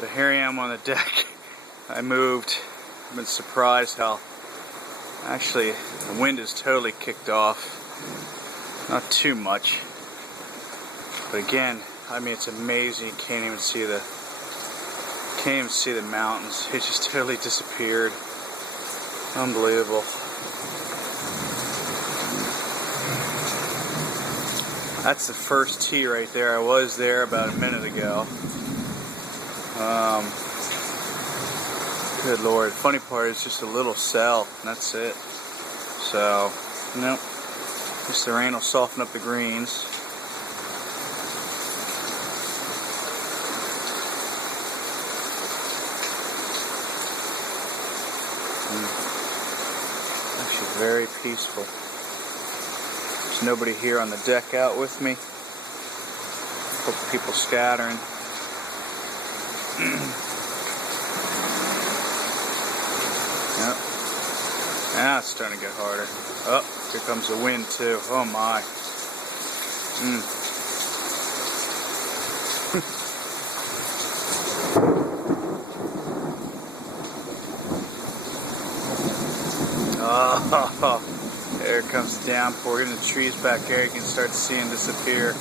So here I am on the deck. I moved. I've been surprised how actually the wind is totally kicked off. Not too much. But again, I mean, it's amazing. You can't even see the mountains. It just totally disappeared. Unbelievable. That's the first tee right there. I was there about a minute ago. Good Lord. Funny part is just a little cell, and that's it. So, nope. Just the rain will soften up the greens. Actually very peaceful. There's nobody here on the deck out with me. A couple people scattering. Yep. Now it's starting to get harder. Oh, here comes the wind too. Oh my. Oh, there comes the downpour. In the trees back there, you can start seeing disappear.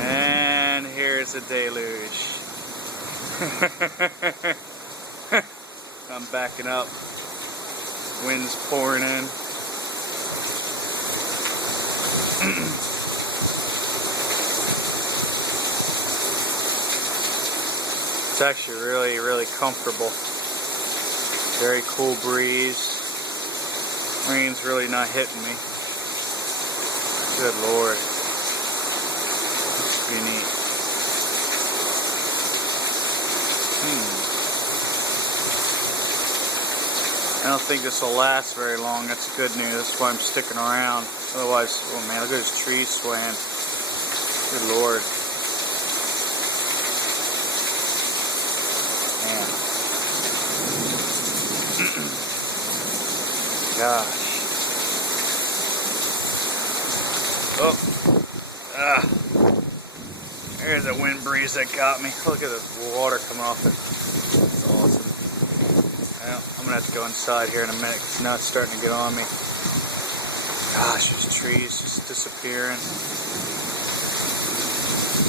And here's a deluge. I'm backing up. Wind's pouring in. It's actually really, really comfortable. Very cool breeze. Rain's really not hitting me. Good Lord. It's pretty neat. I don't think this will last very long. That's good news. That's why I'm sticking around. Otherwise, oh man, look at those trees swaying. Good Lord. Man. Gosh. Oh. There's a wind breeze that got me. Look at the water coming off it. That's awesome. Well, I'm going to have to go inside here in a minute because now it's starting to get on me. Gosh, these trees just disappearing. I'm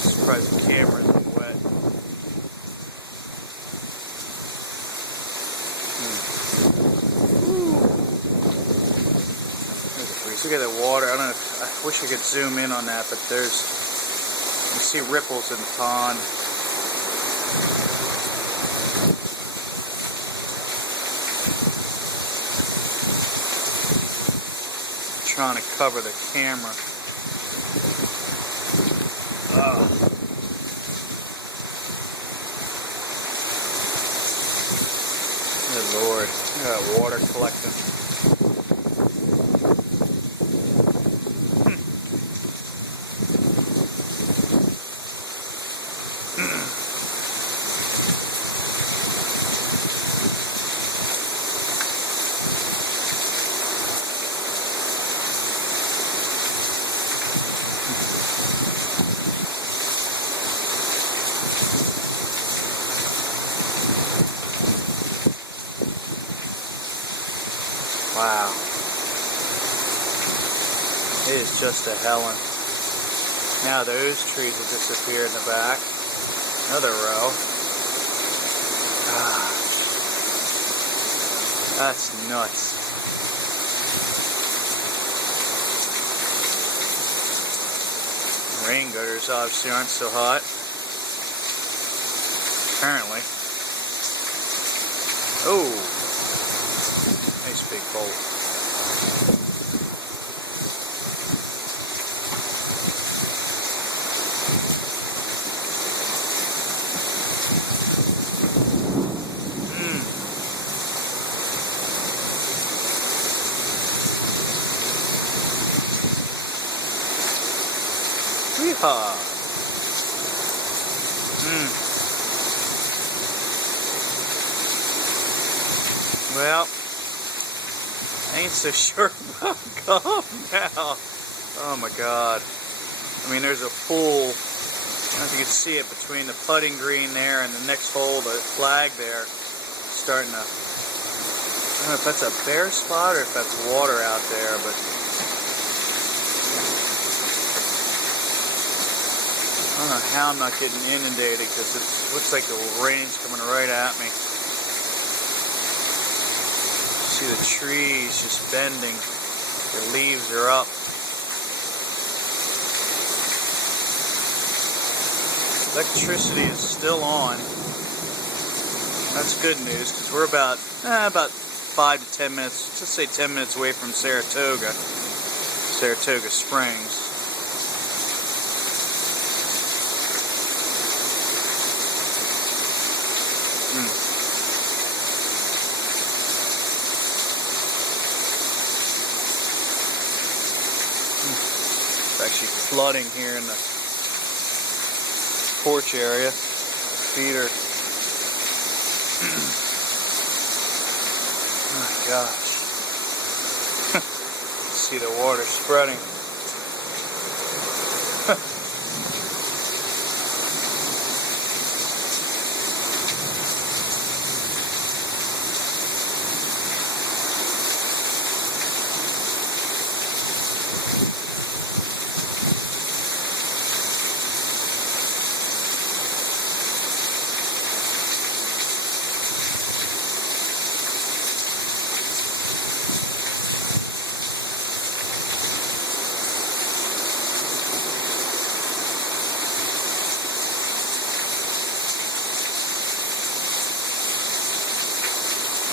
surprised the camera isn't wet. Look at the water. I don't know. I wish I could zoom in on that, but you see ripples in the pond. Trying to cover the camera. Good Lord. Look at that water collecting. Wow. It is just a helen. Now those trees have disappeared in the back. Another row. That's nuts. Rain gutters obviously aren't so hot. Apparently. Oh. Nice big bolt. Yeehaw. Well, I ain't so sure about going now. Oh my God. I mean, there's a pool I don't know if you can see it between the putting green there and the next hole, the flag there, starting to, I don't know if that's a bare spot or if that's water out there, but I don't know how I'm not getting inundated because it looks like the rain's coming right at me. See the trees just bending, their leaves are up. Electricity is still on. That's good news because we're about 5 to 10 minutes, just say 10 minutes away from Saratoga Springs. It's actually flooding here in the porch area. Feeder. Oh my gosh. See the water spreading.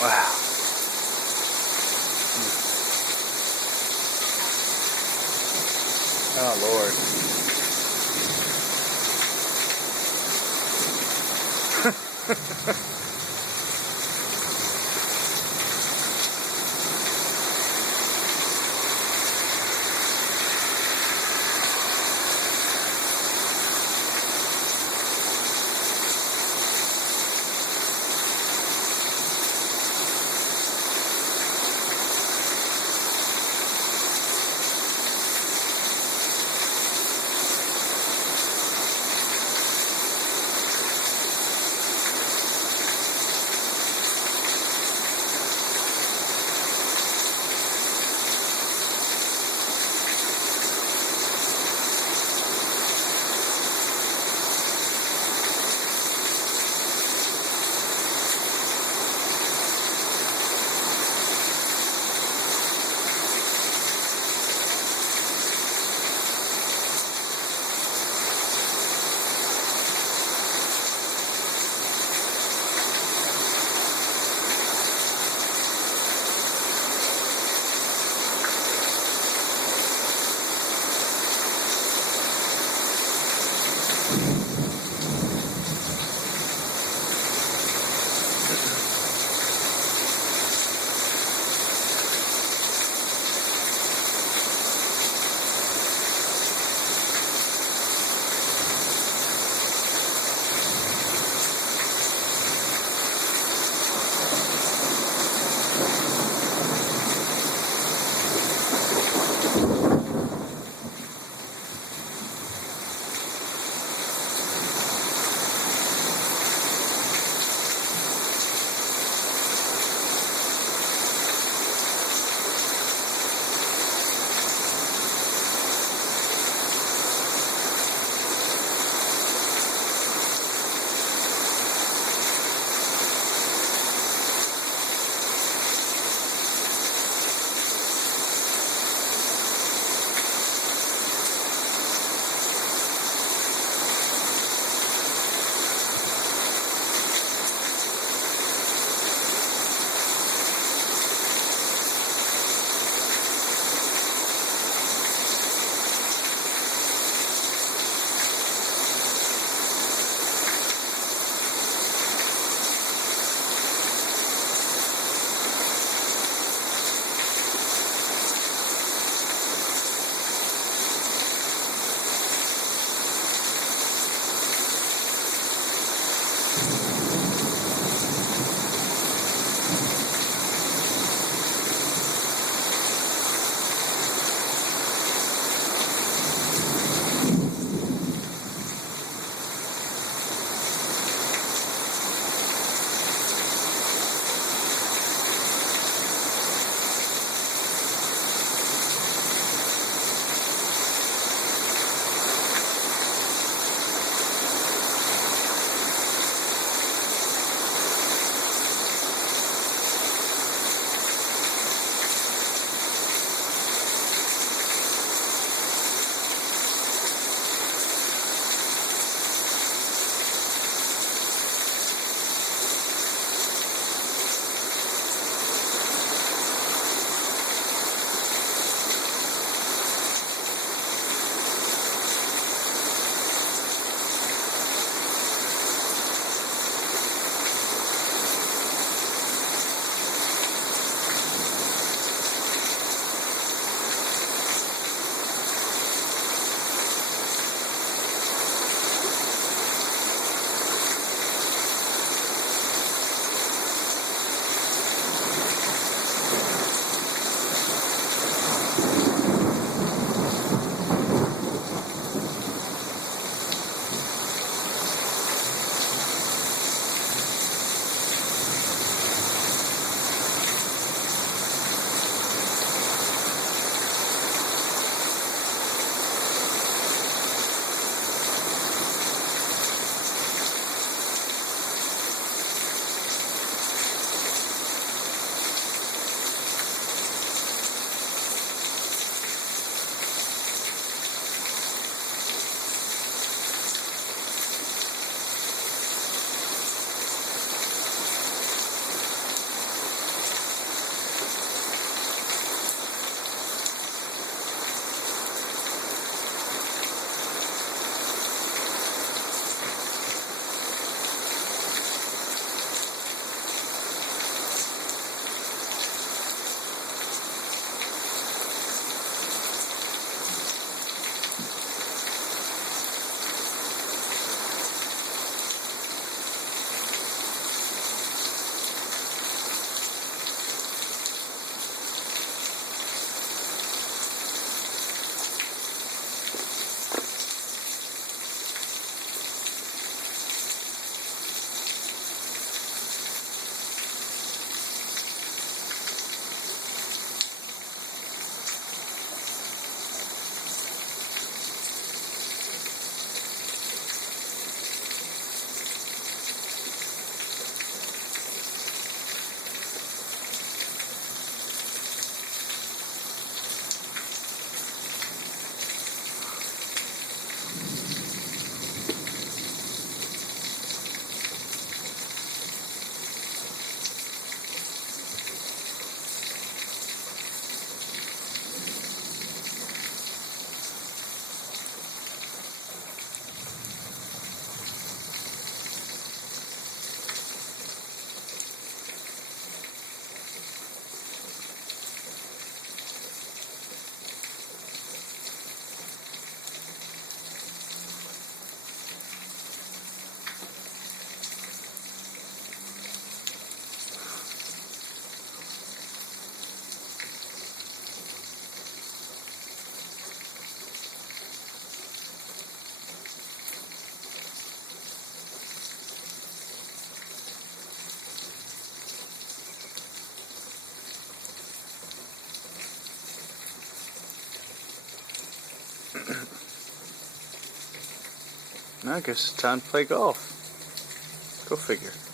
Wow. Oh, Lord. I guess it's time to play golf. Go figure.